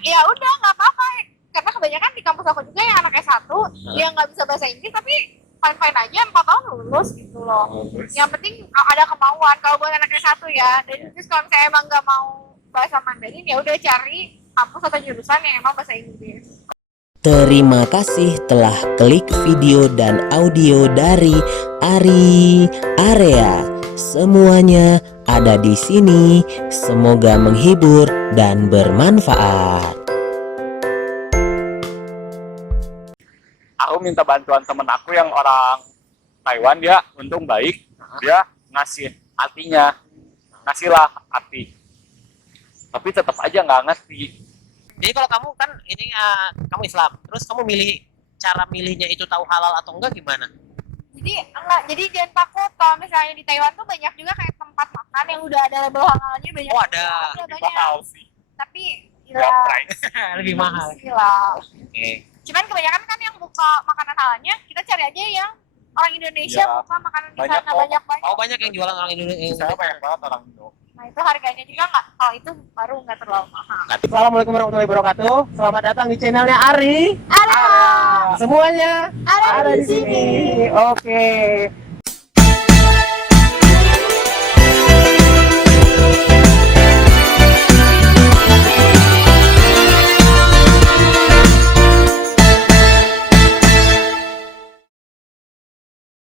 ya udah nggak apa-apa, karena kebanyakan di kampus aku juga yang anak S1 dia nggak bisa bahasa Inggris tapi fine-fine aja 4 tahun lulus gitu loh. Yang penting ada kemauan kalau buat anak S1 ya. Dan terus kalau misalnya emang nggak mau bahasa Mandarin ya udah cari kampus atau jurusan yang emang bahasa Inggris. Terima kasih telah klik video dan audio dari Ari Area. Semuanya ada di sini. Semoga menghibur dan bermanfaat. Aku minta bantuan temen aku yang orang Taiwan, dia untung baik, dia ngasih artinya, ngasihlah arti, tapi tetap aja nggak ngerti. Jadi kalau kamu kan ini kamu Islam, terus kamu cara milihnya itu tahu halal atau enggak gimana? Jadi jangan takut kalau misalnya di Taiwan tuh banyak juga kayak tempat makan yang udah ada label halalnya banyak. Oh ada Lebih banyak. mahal sih. Tapi Gak price. lebih mahal. Gila. Oke. Cuman kebanyakan kan yang buka makanan halalnya, kita cari aja yang orang Indonesia Ya, buka makanan di banyak sana kok. banyak. Oh banyak yang jualan orang Indonesia. Saya banyak banget orang Indo. Nah itu harganya juga nggak, kalau itu baru nggak terlalu mahal. Assalamualaikum warahmatullahi wabarakatuh. Selamat datang di channelnya Ari. Ada. Semuanya Ada di sini. Oke.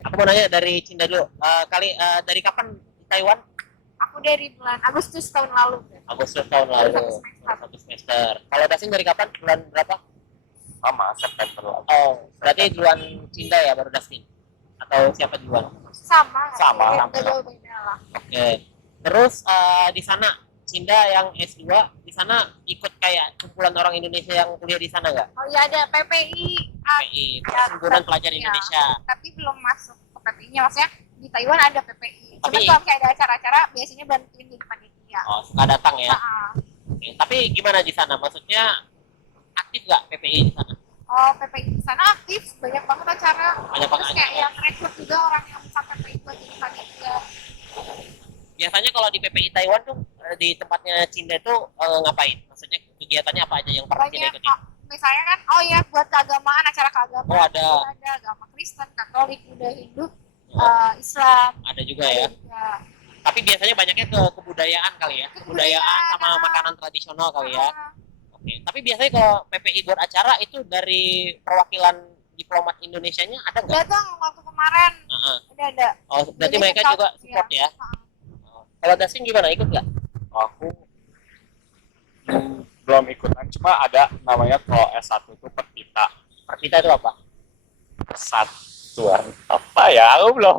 Aku mau nanya dari Cinda dulu. Dari kapan di Taiwan? Aku dari bulan Agustus tahun lalu. Agustus tahun lalu. Satu semester. Kalau Dasin dari kapan? Bulan berapa? Sama September lalu. Oh, berarti duluan Cinda ya baru Dasin? Atau siapa duluan? Sama. Sama. Nggak jauh beda lah. Oke. Terus di sana Cinda yang S2 di sana ikut kayak kumpulan orang Indonesia yang kuliah di sana nggak? Oh iya ada PPI. PPI, Perhimpunan Pelajar Ya, Indonesia. tapi belum masuk ke PPI-nya, maksudnya di Taiwan ada PPI. Cuma Tapi- kalau misalnya ada acara-acara biasanya bantuin di panitia. Oh, suka datang ya. Nah, Oke. Tapi gimana di sana? Maksudnya aktif nggak PPI di sana? oh PPI di sana aktif, banyak banget acara. Banyak banget Terus kayak acara. yang rekrut juga orang yang bukan PPI buat jadi panitia. Biasanya kalau di PPI Taiwan tuh di tempatnya Cinda tuh ngapain? Maksudnya kegiatannya apa aja yang pernah Cinda Banyak, ikutin? misalnya kan, oh ya buat keagamaan, acara keagamaan. Oh, ada. Ada agama Kristen, Katolik, Buddha, Hindu, Oh, Islam. ada juga ya. Ada juga. Tapi biasanya banyaknya ke kebudayaan kali ya. Kebudayaan sama makanan tradisional kali ya. Ah, Oke. Tapi biasanya kalau PPI buat acara itu dari perwakilan diplomat Indonesianya ada nggak? datang waktu kemarin Heeh. ada. Oh, berarti Jadi mereka tetap, juga support ya. Ah. Oh. Kalau Dasin gimana? Ikut nggak? Aku belum ikutan, cuma ada namanya kalau S1 itu Perpita. Perpita itu apa? Persatuan apa ya? Aku belum.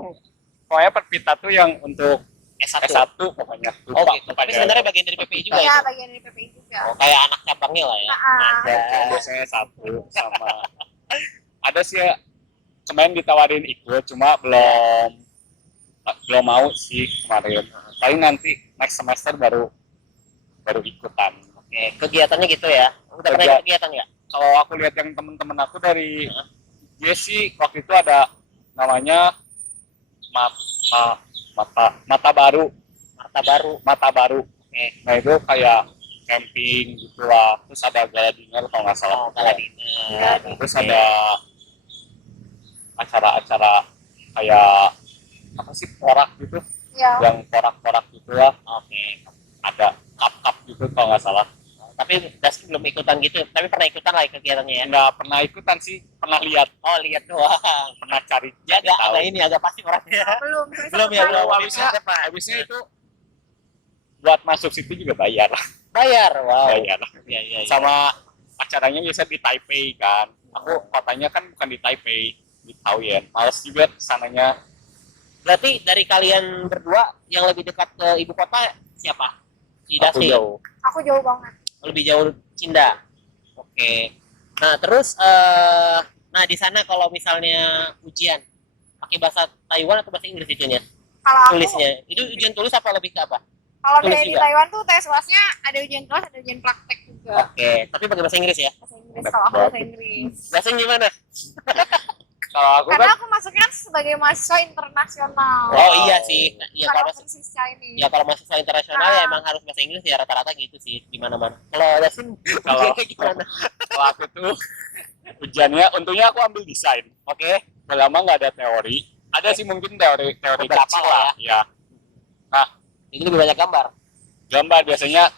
Pokoknya Perpita tuh yang untuk S1. S1 pokoknya. Oh Lupa gitu. Tapi pokoknya. sebenarnya bagian dari PPI juga Iya, itu. bagian dari PPI juga. Oh, kayak anak cabangnya lah ya. Yang biasanya S1 sama ada sih ya, kemarin ditawarin ikut, cuma belum mau sih kemarin. Paling nanti next semester baru ikutan. Oke, kegiatannya gitu ya. Udah pernah ikut kegiatan nggak? Kalau aku lihat yang teman-teman aku dari Jesse waktu itu ada namanya mata baru. Mata baru. Oke. Nah itu kayak camping gitu lah. Terus ada gala dinner kalau nggak salah. Oh, gala dinner. Terus ada acara-acara kayak apa sih, porak gitu, Ya. yang porak-porak gitu lah. Oke. Ada cup gitu kalau nggak salah. Tapi Dasin belum ikutan gitu. Tapi pernah ikutan lah kegiatannya ya. Nggak pernah ikutan sih, pernah lihat, Oh, lihat doang. pernah cari. Ya agak tahu. ini agak pasti orangnya. Belum. Belum ya, belum. Habisnya itu buat masuk situ juga bayar. Bayar. Wow. Bayar. Iya, iya, iya. Sama acaranya biasa di Taipei kan. Aku kotanya kan bukan di Taipei, di Taoyuan. Males juga sananya. Berarti dari kalian berdua yang lebih dekat ke ibu kota siapa? Si Aku Dasin. jauh. Aku jauh banget. Lebih jauh Cinda. Oke. Nah, terus nah di sana kalau misalnya ujian pakai bahasa Taiwan atau bahasa Inggris itunya? Kalau aku, Tulisnya. Itu ujian tulis apa lebih ke apa? kalau tulis kayak di juga? Taiwan tuh tes UASnya ada ujian kelas, ada ujian praktek juga. Oke, tapi pakai bahasa Inggris ya? Bahasa Inggris, kalau aku bahasa Inggris. Bahasa gimana? Kalau aku Karena kan aku masuknya kan sebagai mahasiswa internasional. Oh iya sih. Nah, iya kalau Karena persis Chinese. ya kalau mahasiswa internasional ya Ah. emang harus bahasa Inggris ya rata-rata gitu sih di mana-mana. Kalau Yasin Kalau- gimana? kalau aku tuh ujiannya untungnya aku ambil desain. Oke. Pertama nggak ada teori. Ada sih mungkin teori Beberapa kecil lah lah. Ya. Nah, Ini lebih banyak gambar. gambar biasanya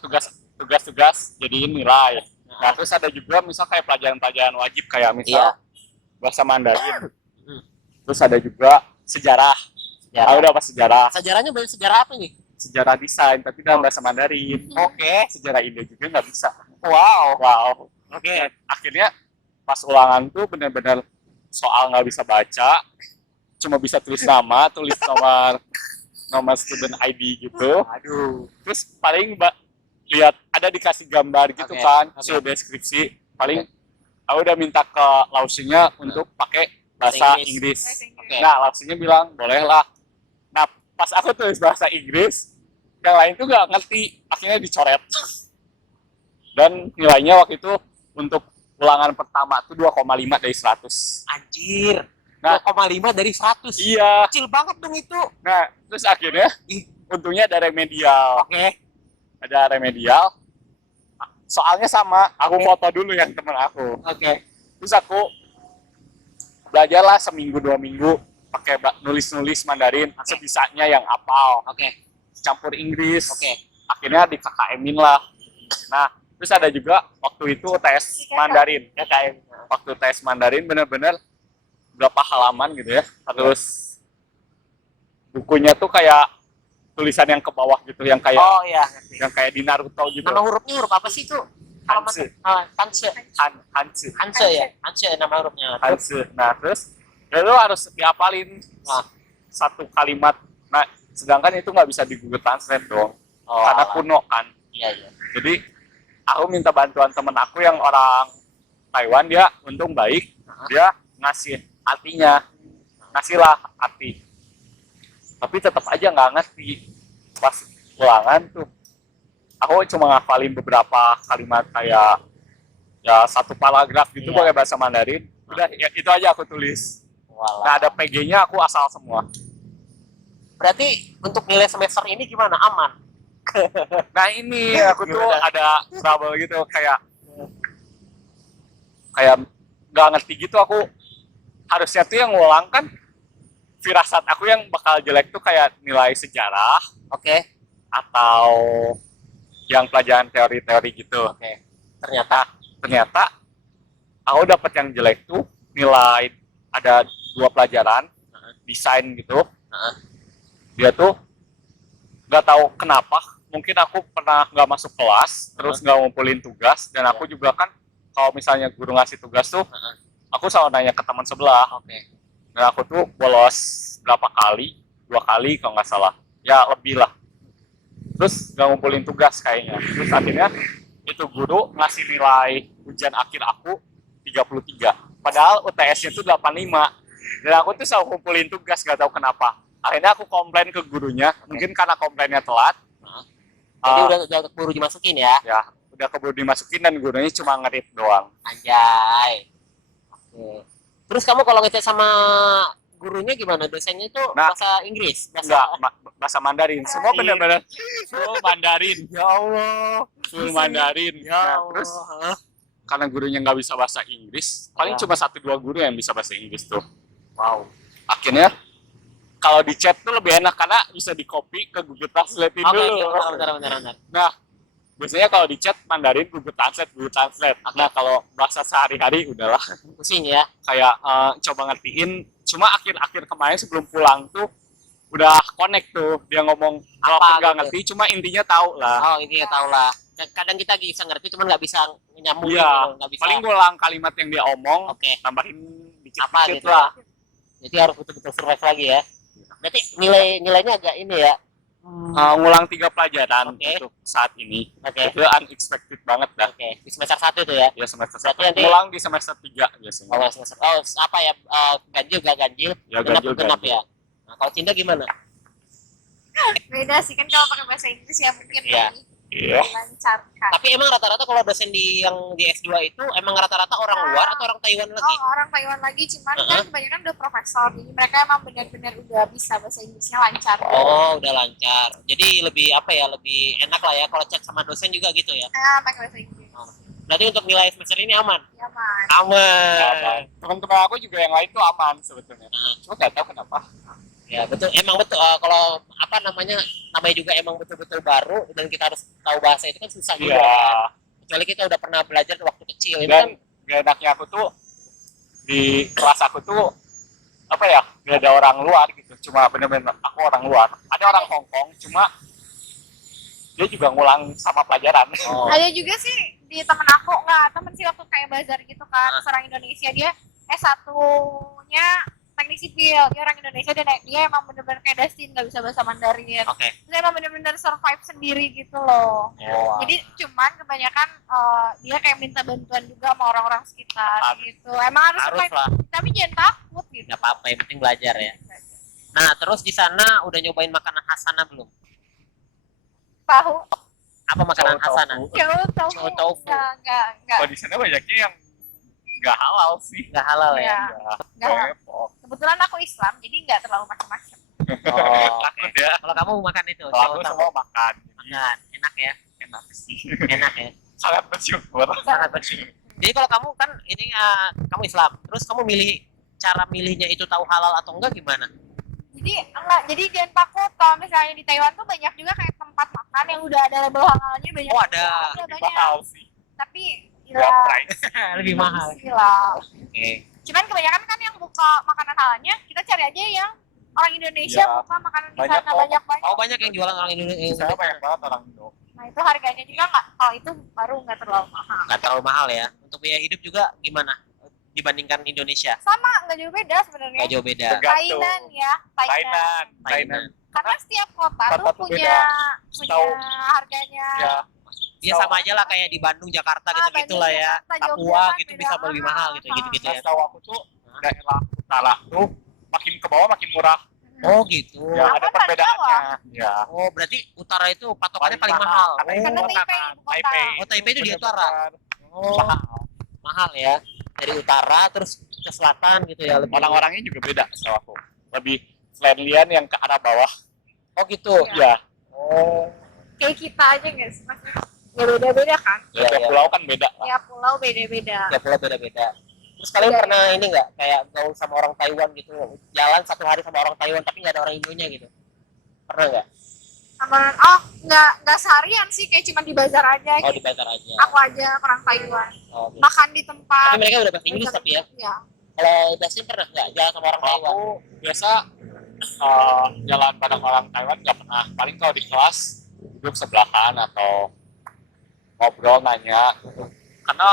tugas-tugas jadiin nilai. Nah, terus ada juga misal kayak pelajaran-pelajaran wajib kayak misal Iya. bahasa Mandarin. Hmm. Terus ada juga sejarah. Sejarah. Aku dapat sejarah. Sejarahnya banyak sejarah apa nih? Sejarah desain tapi dalam bahasa Mandarin. Oke. Sejarah Indo juga nggak bisa. Wow. Wow. Oke. Akhirnya pas ulangan tuh benar-benar soal nggak bisa baca, cuma bisa tulis nama, tulis nomor student ID gitu. Aduh. Terus paling lihat ada dikasih gambar gitu Oke, kan, oke. suruh deskripsi. Paling aku udah minta ke lausinya untuk pakai bahasa Bahasa Inggris. Bahasa Inggris. Oke. Nah, lausinya bilang boleh lah. Nah, pas aku tulis bahasa Inggris, yang lain tuh nggak ngerti, akhirnya dicoret. Dan nilainya waktu itu untuk ulangan pertama tuh 2,5 dari 100. Anjir. Nah. 2,5 dari 100. Iya. Kecil banget dong itu. Nah, terus akhirnya untungnya ada remedial. Oke. Ada remedial. Soalnya sama, aku foto dulu yang temen aku. Oke. Terus aku belajarlah seminggu 2 minggu pakai nulis-nulis Mandarin sebisanya yang hafal. Oke. Campur Inggris. Oke. Akhirnya di KKM-in lah. Nah, terus ada juga waktu itu tes Mandarin. KKM. Waktu tes Mandarin bener-bener berapa halaman gitu ya. Terus bukunya tuh kayak tulisan yang ke bawah gitu, yang kayak Oh iya. yang kayak di Naruto gitu. Nama hurufnya huruf apa sih itu? Hanse. Hanse. Hanse. Hanse ya. Hanse nama hurufnya. Hanse. Nah, terus ya lu harus diapalin Wah. satu kalimat. Nah, sedangkan itu nggak bisa di Google Translate dong. Oh, Karena alah. kuno kan. Iya iya. Jadi aku minta bantuan temen aku yang orang Taiwan, dia untung baik, dia ngasih artinya, ngasihlah arti. Tapi tetap aja nggak ngerti. Pas ulangan tuh, aku cuma ngafalin beberapa kalimat kayak ya satu paragraf gitu Iya. pakai bahasa Mandarin. Udah ya, itu aja aku tulis. Walah. Nah, ada PG-nya aku asal semua. Berarti untuk nilai semester ini gimana? Aman? Nah ini aku tuh Gimana? ada trouble gitu kayak nggak ngerti gitu. Aku harusnya tuh yang ngulang kan, firasat aku yang bakal jelek tuh kayak nilai sejarah Oke. atau yang pelajaran teori-teori gitu. Oke. Ternyata aku dapat yang jelek tuh nilai ada 2 pelajaran desain gitu. Dia tuh nggak tahu kenapa, mungkin aku pernah nggak masuk kelas, terus nggak ngumpulin tugas, dan aku juga kan kalau misalnya guru ngasih tugas tuh, aku selalu nanya ke teman sebelah. Oke. Dan aku tuh bolos berapa kali, 2 kali kalau nggak salah, ya lebih lah. Terus nggak ngumpulin tugas kayaknya. Terus akhirnya itu guru ngasih nilai ujian akhir aku 33. Padahal UTS-nya tuh 85. Dan aku tuh selalu ngumpulin tugas, nggak tahu kenapa. Akhirnya aku komplain ke gurunya, mungkin karena komplainnya telat. Jadi udah keburu dimasukin ya? Ya, udah keburu dimasukin dan gurunya cuma ngerit doang. Anjay. Oke. Terus kamu kalau ngecek sama gurunya gimana? Dosennya itu Nah, bahasa Inggris? Enggak, bahasa Mandarin. Semua benar-benar full Mandarin. Ya Allah. Full Mandarin. Ya Nah, Allah. terus karena gurunya nggak bisa bahasa Inggris, paling Ya. cuma 1-2 guru yang bisa bahasa Inggris tuh. Wow. Akhirnya kalau di chat tuh lebih enak karena bisa di copy ke Google Translate Oke, dulu. bentar. Nah, biasanya kalau di chat Mandarin Google Translate. Nah, kalau bahasa sehari-hari udahlah Pusing ya? kayak coba ngertiin. Cuma akhir-akhir kemarin sebelum pulang tuh udah connect tuh, dia ngomong walaupun nggak gitu? ngerti, cuma intinya tahu lah. Oh, ini tahu lah. Kadang kita bisa ngerti, cuman nggak bisa nyambung. Iya, Nggak bisa. paling ngulang kalimat yang dia omong, Oke. tambahin Apa dikit-dikit gitu lah. Jadi harus betul-betul survive lagi ya. Berarti nilainya agak ini ya. Ngulang 3 pelajaran Oke. untuk saat ini. Oke. Itu unexpected banget dah. Oke. Di semester 1 itu ya. Ya semester Berarti 1. nanti- Ngulang di semester 3 biasanya. Oh, semester. Oh, apa ya? Ganjil gak ganjil? Ya, Genap ganjil, genap ganjil. ya. Nah, kalau Cinta gimana? Beda sih kan kalau pakai bahasa Inggris ya mungkin Iya. lebih Iya. Dilancarkan. Tapi emang rata-rata kalau dosen yang di S2 itu emang rata-rata orang luar atau orang Taiwan lagi? Oh, orang Taiwan lagi, cuman kan kebanyakan udah profesor, jadi mereka emang benar-benar udah bisa bahasa Inggrisnya lancar. Oh, udah lancar. Jadi lebih apa ya, lebih enak lah ya kalau chat sama dosen juga gitu ya. Pakai bahasa Inggris. Berarti untuk nilai semester ini aman? Ya, Mas. Aman. Teman-teman aku juga yang lain tuh aman sebetulnya. Cuma nggak tahu kenapa. Ya betul, emang betul. Kalau apa namanya juga emang betul-betul baru dan kita harus tahu bahasa itu kan susah juga. Kan? Kecuali kita udah pernah belajar waktu kecil. Ini kan Dan gak enaknya aku tuh di kelas aku tuh apa ya, gak ada orang luar gitu. Cuma bener-bener aku orang luar. Ada orang Hong Kong, cuma dia juga ngulang sama pelajaran. Oh. Ada juga sih di temen aku, temen sih waktu kayak bazar gitu kan, orang Indonesia, dia S1-nya teknik sipil, dia orang Indonesia dan dia emang bener-bener kayak Dustin, gak bisa bahasa Mandarin. Oke. Dia emang bener-bener survive sendiri gitu loh. Oh. Jadi cuman kebanyakan dia kayak minta bantuan juga sama orang-orang sekitar gitu. Emang harus survive, lah. tapi jangan takut gitu. Nggak apa-apa, yang penting belajar ya. Nah, terus di sana udah nyobain makanan khasana belum? Tahu? Apa makanan Chow khasana? Tahu? Chow tofu. Enggak. Kalau di sana banyaknya yang nggak halal sih. Nggak halal ya? Iya. Nggak halal. Repot. Kebetulan aku Islam, jadi nggak terlalu macam-macam. Oh, Takut oke. ya. Kalau kamu makan itu, Kalau aku chow tofu. semua makan. Makan, enak ya? Enak sih. Enak ya? Sangat bersyukur. Sangat bersyukur. Jadi kalau kamu kan ini kamu Islam, terus kamu cara milihnya itu tahu halal atau enggak gimana? Jadi jangan takut kalau misalnya di Taiwan tuh banyak juga kayak tempat makan yang udah ada label halalnya banyak. Oh, ada. banyak. Mahal sih. Tapi Gak ya price. Lebih mahal. sih lah. Oke. Cuman kebanyakan kan yang buka makanan halalnya, kita cari aja yang orang Indonesia Ya, buka makanan di banyak sana kok. banyak. Oh, banyak yang jualan orang Indonesia. Saya banyak banget orang Indo. Nah itu harganya juga nggak, kalau itu baru nggak terlalu mahal. Nggak terlalu mahal ya. Untuk biaya hidup juga gimana dibandingkan Indonesia? Sama, nggak jauh beda sebenarnya. Nggak jauh beda. Tergantung. Thailand ya, Thailand. Thailand. Karena setiap kota Kota tuh tuh punya Tahu. harganya. Ya. Dia sama aja lah kayak di Bandung, Jakarta gitu-gitu lah ya. Bandung, Jakarta, Papua Jogja gitu kan bisa beda. lebih mahal gitu-gitu Nah, ya. setahu aku tuh daerah utara tuh makin ke bawah makin murah. Oh gitu. Ya, Aku ada kan perbedaannya. Ya. Oh berarti utara itu patokannya paling mahal. Karena Karena itu Taipei, kanan. ibu kota. Taipei. Oh Taipei itu di utara. Benar-benar Oh mahal. mahal ya. Dari utara terus ke selatan gitu ya. Lebih. Orang-orangnya juga beda setahu aku. Lebih friendlyan yang ke arah bawah. Oh gitu. Iya. Ya. Oh. Kayak kita aja nggak sih, maksudnya ya beda-beda kan. Iya, Tiap iya. pulau kan beda lah. Tiap pulau beda-beda. Ya pulau beda-beda. Terus kalian Iya. pernah ini nggak kayak gaul sama orang Taiwan gitu, jalan satu hari sama orang Taiwan tapi nggak ada orang Indonya gitu? Pernah nggak? Sama nggak seharian sih, kayak cuma di bazar aja. Oh Gitu. di bazar aja. Aku aja orang Taiwan. Oh, gitu. Makan di tempat. Tapi mereka udah bahasa Inggris tapi ya. Ya. Kalau Dustin pernah nggak jalan sama orang Kalau Taiwan? aku biasa jalan bareng orang Taiwan nggak pernah. Paling kalau di kelas duduk sebelahan atau ngobrol nanya gitu. Karena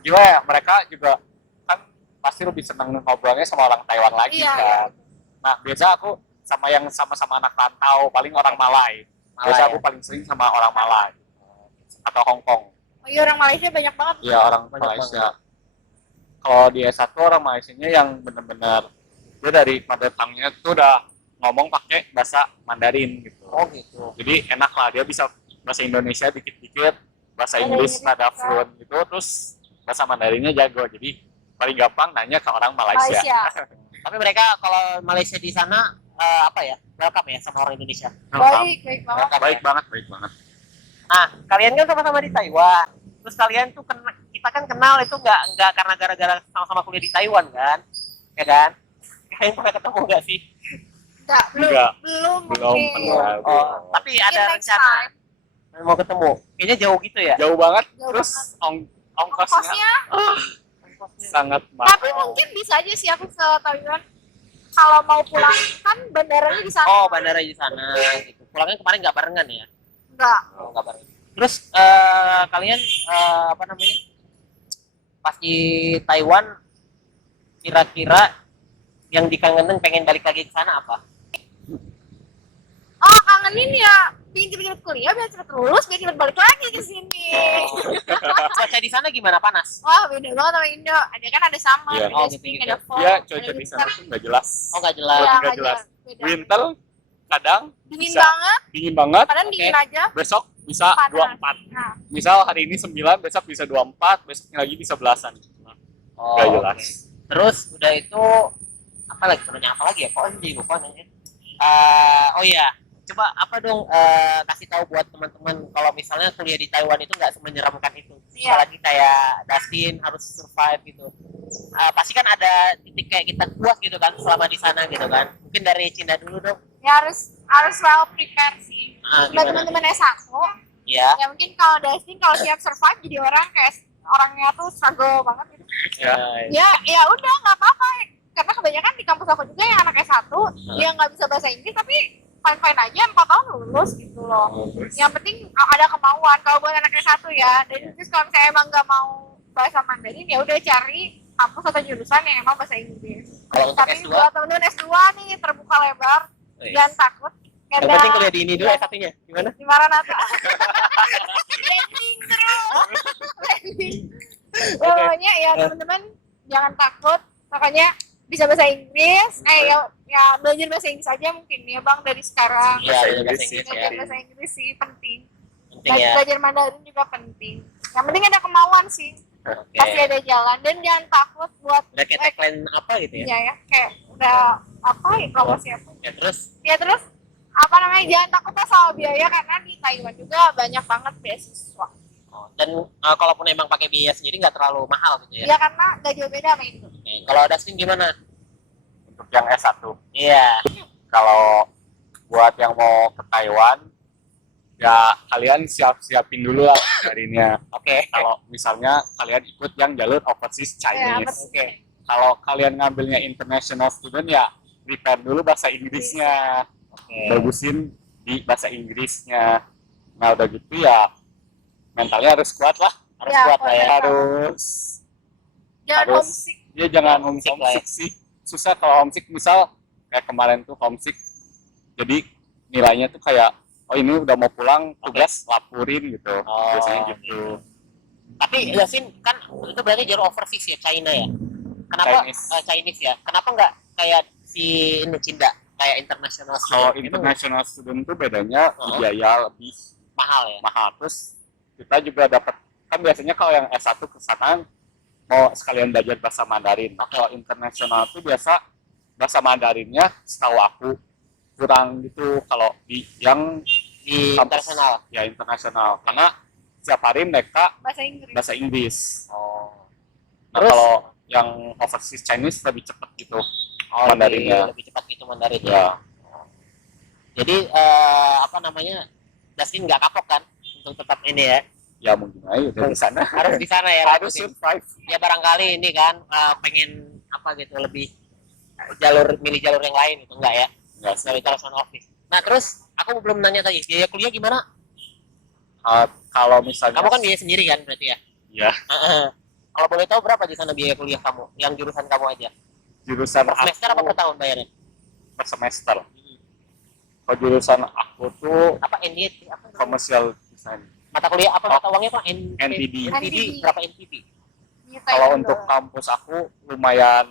gimana ya, mereka juga kan pasti lebih senang ngobrolnya sama orang Taiwan lagi Iya, kan. Nah biasa aku sama yang sama-sama anak rantau, paling orang Malay. Biasa Malay, aku paling sering sama orang Malay atau Hong Kong. Oh iya, orang Malaysia banyak banget. Iya, orang Banyak Malaysia. Kalau di S1 orang Malaysianya yang benar-benar dia dari mother tongue-nya tuh udah ngomong pakai bahasa Mandarin gitu. Oh gitu. Jadi enak lah, dia bisa bahasa Indonesia dikit-dikit, bahasa Inggris Inggris nada bisa. fluent gitu, terus bahasa Mandarinnya jago. Jadi paling gampang nanya ke orang Malaysia. Tapi mereka kalau Malaysia di sana apa ya? Welcome ya sama orang Indonesia. Baik banget. Baik banget, baik banget. Nah, kalian kan sama-sama di Taiwan. Terus kalian tuh kita kan kenal itu nggak karena gara-gara sama-sama kuliah di Taiwan kan? Ya kan? Kalian pernah ketemu nggak sih? Enggak, Enggak. belum Belum mungkin. pernah. Oh, tapi Mungkin ada next rencana time. mau ketemu. Kayaknya jauh gitu ya? Jauh banget, Jauh terus ongkosnya Ongkosnya, sangat mahal. tapi mungkin bisa aja sih aku ke Taiwan. Kalau mau pulang kan bandaranya di sana. Oh, bandara di sana gitu. Pulangnya kemarin nggak barengan ya? Enggak. Oh, nggak barengan. Terus kalian apa namanya? Pas di Taiwan kira-kira yang dikangenin pengen balik lagi ke sana apa? Oh, kangenin ya. Pingin cepet-cepet kuliah biar cepet lulus, biar cepet balik lagi ke sini. Cuaca di sana gimana, panas? Wah, beda banget sama Indo. Ada kan ada summer, Iya. ada Oh, gitu, spring, gitu. ada fall. Iya, ada cuaca di winter. sana tuh nggak jelas. Oh, nggak jelas. Iya, nggak nggak jelas. Beda. Winter kadang Dingin bisa. banget, dingin banget, kadang Oke. dingin aja. besok bisa Panas. 24. Nah, Misal hari ini 9, besok bisa 24, besoknya lagi bisa belasan. Oh, Gak oke. jelas. Terus udah itu apa lagi? Nanya apa lagi ya? Kok jadi lupa nanya. Oh iya, coba apa dong kasih tahu buat teman-teman kalau misalnya kuliah di Taiwan itu nggak semenyeramkan itu. Iya. Apalagi kayak Dustin harus survive gitu. Pasti kan ada titik kayak kita kuat gitu kan selama di sana gitu kan. Mungkin dari Cinda dulu dong. ya harus well prepare sih. Buat Gimana? teman-teman S1, Ya. ya mungkin kalau Dustin kalau siap survive jadi orang kayak orangnya tuh struggle banget gitu. Ya udah nggak apa-apa, karena kebanyakan di kampus aku juga yang anak S1 dia nggak bisa bahasa Inggris tapi fine aja 4 tahun lulus gitu loh. Yang penting ada kemauan. Kalau buat anak S1 ya, dan terus kalau misalnya emang nggak mau bahasa Mandarin ya udah cari kampus atau jurusan yang emang bahasa Inggris. Kalau untuk Tapi S2? buat temen-temen S2 nih terbuka lebar, jangan takut. Yang penting kuliah di ini dulu S1-nya. Gimana? Di Maranatha. Landing terus. Landing. Pokoknya ya teman-teman jangan takut. Makanya bisa bahasa Inggris. Ya belajar bahasa Inggris aja mungkin ya Bang dari sekarang. Iya, Bahasa bahasa Inggris Inggris ya. Belajar bahasa Inggris sih penting. Penting ya. Belajar Mandarin juga penting. Yang penting ada kemauan sih. Oke. Pasti ada jalan dan jangan takut buat Udah kayak tagline apa gitu ya? ya kayak udah apa ya promosi apa. Ya terus Ya terus apa namanya jangan takut lah soal biaya karena di Taiwan juga banyak banget beasiswa. dan kalaupun emang pakai biaya sendiri nggak terlalu mahal gitu ya. Ya karena gak jauh beda sama itu. Oke. Kalau Dustin gimana? Untuk yang S1, Iya. kalau buat yang mau ke Taiwan, ya kalian siapin dulu lah darinya. Oke. Kalau misalnya kalian ikut yang jalur overseas Ya, Chinese, betul. kalau kalian ngambilnya international student ya prepare dulu bahasa Inggrisnya, Oke. bagusin di bahasa Inggrisnya. Nah udah gitu ya mentalnya harus kuat lah, Harus Ya, kuat lah ya. harus Jangan harus- homesick. ya jangan Homesick lah ya. homesick sih, susah kalau homesick. Misal kayak kemarin tuh homesick, jadi nilainya tuh kayak oh ini udah mau pulang tugas laporin gitu, Oh, biasanya gitu. Tapi Dustin kan itu berarti jalur overseas ya, China ya. Kenapa Chinese. Chinese ya? Kenapa nggak kayak si ini Cinda kayak international Kalau student? Itu international student tuh bedanya Oh. biaya lebih mahal ya. mahal, terus kita juga dapat kan biasanya kalau yang S1 ke sana mau sekalian belajar bahasa Mandarin. Kalau internasional tuh biasa bahasa Mandarinnya setahu aku kurang gitu kalau di yang Di kampus internasional. ya internasional, karena setiap hari mereka Bahasa Inggris. bahasa Inggris. Oh. Nah, Terus? kalau yang overseas Chinese lebih cepat gitu Oh, Mandarinnya. lebih cepat gitu Mandarin ya. ya. Jadi apa namanya? Dustin nggak kapok kan untuk tetap ini ya. Ya mungkin aja udah di sana Harus di sana ya. harus Dustin. survive. Ya barangkali ini kan pengen apa gitu lebih milih jalur yang lain gitu enggak ya? Enggak sih. Dari international office. Nah, terus aku belum nanya tadi, biaya kuliah gimana? Kalau misalnya Kamu kan biaya sendiri kan berarti ya? ya Kalau boleh tahu berapa di sana biaya kuliah kamu? Yang jurusan kamu aja? jurusan Per semester apa aku per tahun bayarnya? per semester. Kalau jurusan aku tuh Apa NDT? Apa namanya? commercial design. Mata kuliah apa mata uangnya apa? NTD. NTD berapa NTD? Di Kalau Taiwan untuk doang. kampus aku lumayan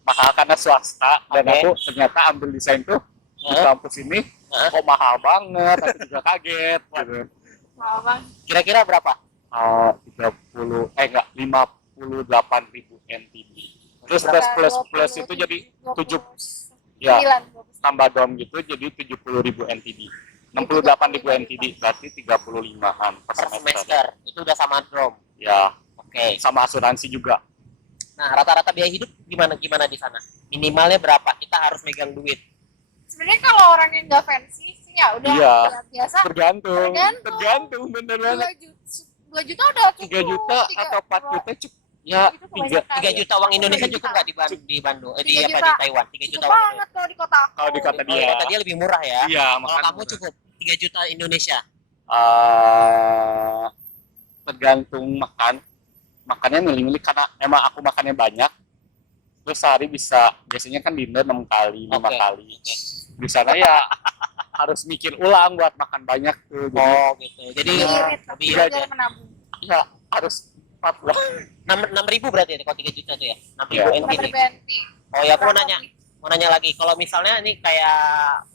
mahal karena swasta, dan Oke. aku ternyata ambil desain tuh di Hah? kampus ini kok mahal banget, aku juga kaget gitu. Wah, Bang. Kira-kira berapa? 58.000 NTD. Terus plus itu jadi 7 ya, 9, tambah dom gitu jadi 70.000 NTD. 68.000 NTD berarti 35-an per Per semester. semester. Itu udah sama drum. Ya, Oke. sama asuransi juga. Nah, rata-rata biaya hidup gimana di sana? Minimalnya berapa? Kita harus megang duit. Sebenarnya kalau orang yang nggak fancy sih ya udah Iya. ya biasa. Tergantung, Tergantung. bener banget. 2 juta udah cukup. 3 juta atau 4 juta cukup. Ya, Itu 3 kebanyakan. 3 juta uang Indonesia 3 cukup juta. nggak di Bandung? Di 3 apa juta. di Taiwan? 3 juta Cukup uang banget kalau di kota aku. Kalau di kota Indonesia. dia. Oh, kata dia lebih murah ya. Iya, Kalau makanya kamu cukup 3 juta Indonesia. Tergantung makan. Makannya milih-milih karena emang aku makannya banyak. Terus sehari bisa, biasanya kan dinner 6 kali, 5 Oke. kali. Oke. Di sana ya harus mikir ulang buat makan banyak tuh. Jadi Oh gitu. Jadi Irit, lebih Iya, belajar menabung. ya harus 4 lah. 6.000 berarti ya kalau 3 juta tuh ya. 6.000 Iya. NT. Berapa BNP? Oh ya, aku mau nanya lagi. Kalau misalnya ini kayak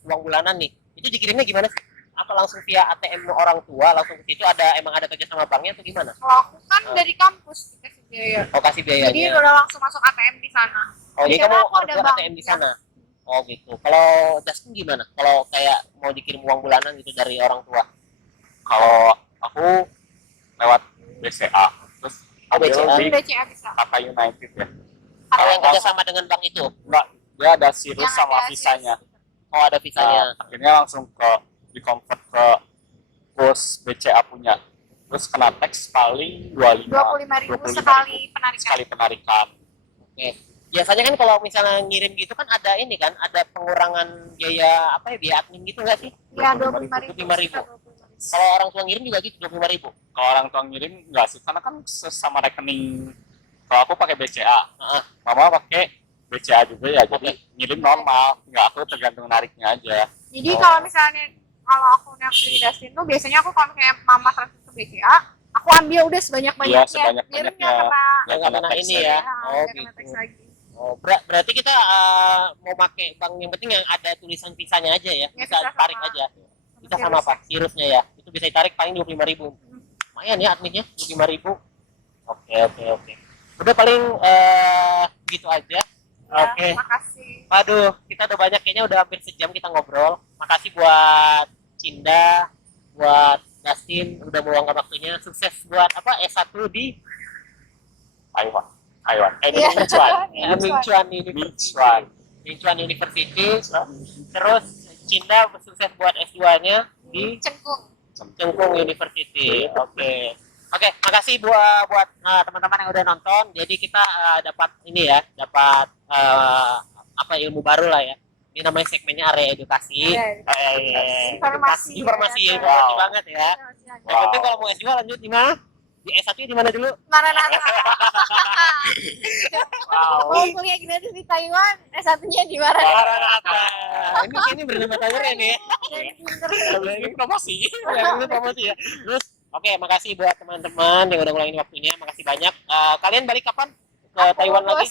uang bulanan nih, itu dikirimnya gimana sih? apa langsung via ATM orang tua langsung ke situ, emang ada kerja sama banknya atau gimana? Kalau aku kan dari kampus dikasih biaya. Oh, kasih Jadi biayanya. udah langsung masuk ATM di sana. Oh, jadi Di sana kamu aku ada order bank, ATM di ya. sana. Oh, gitu. Kalau Justin gimana? Kalau kayak mau dikirim uang bulanan gitu dari orang tua? Kalau aku lewat BCA, terus ambil BCA? di BCA bisa. Kata United ya. Kalau yang kerja sama dengan bank itu? Enggak, dia ada sirus Yang sama ada visanya. Oh, ada visanya. Nah, akhirnya langsung di convert ke kurs BCA punya. Terus kena tax paling 25.000 sekali penarikan. sekali penarikan. Oke. Biasanya kan kalau misalnya ngirim gitu kan ada ini kan, ada pengurangan biaya apa ya, biaya admin gitu nggak sih? Ya 25.000. 25.000. Kalau orang tua ngirim juga gitu 25.000. Kalau orang tua ngirim enggak sih, karena kan sesama rekening. Kalau aku pakai BCA, mama pakai BCA juga ya, jadi ngirim normal, nggak aku tergantung nariknya aja. Jadi kalau misalnya aku beli Dustin tuh biasanya aku kalau misalnya mama transfer ke BCA, aku ambil udah sebanyak-banyaknya. Iya, sebanyak-banyaknya. Biar nggak kena Nggak kena tax ini ya. ya. nggak Oh, kena tax gitu. lagi. Oh, berarti kita mau pakai bank yang penting yang ada tulisan visanya aja ya. Ya, Bisa visa Iya, tarik sama- aja. Bisa sama apa? Sirusnya ya. Itu bisa ditarik paling 25.000. Lumayan ya adminnya 25.000. Oke. Udah paling gitu aja. Ya, Oke. makasih. Waduh, kita udah banyak, kayaknya udah hampir sejam kita ngobrol. Makasih buat Cinda, buat Dustin udah meluangkan waktunya. Sukses buat S1 di Taiwan. Iya. Minchuan. Minchuan University. Terus Cinda sukses buat S2-nya di Cengkung. Cengkung University. Oke, makasih buat teman-teman yang udah nonton. Jadi kita dapat ini ya, dapat ilmu baru lah ya. Ini namanya segmennya area edukasi. Informasi. Informasi Ya. edukasi banget ya. Wow. Yang penting kalau mau S2 lanjut di mana? Di S1 di mana dulu? Maranatha. Wow. Mau kuliah gratis di Taiwan, S1-nya di Maranatha. Maranatha. Ini bener-bener tanya nih ya. Ini promosi. Ini promosi ya. Terus oke, makasih buat teman-teman yang udah ngulangin waktunya. Makasih banyak. Kalian balik kapan ke Taiwan lagi?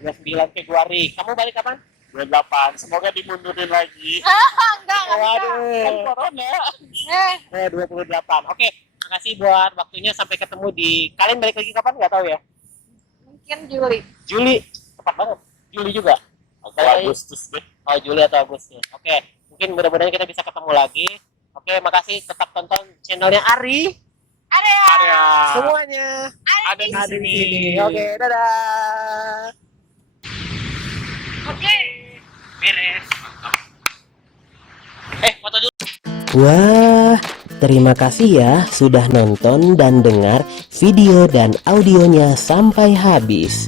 29 Februari. Kamu balik kapan? 28. Semoga dimundurin lagi. Enggak. Kan corona. 28. Oke, makasih buat waktunya. Sampai ketemu di. Kalian balik lagi kapan? Nggak tahu ya. Mungkin Juli. Juli. Tepat banget. Juli juga. Atau Agustus deh. Oh, Juli atau Agustus. Oke, mungkin mudah-mudahan kita bisa ketemu lagi. Oke, makasih. Tetap tonton channelnya Ari. Area. Semuanya Ada di ada di sini. sini. Oke, dadah. Oke. Beres. Foto dulu. Wah, terima kasih ya sudah nonton dan dengar video dan audionya sampai habis.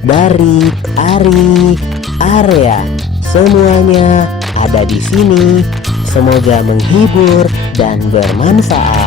Dari Ari Area, semuanya ada di sini. Semoga menghibur dan bermanfaat.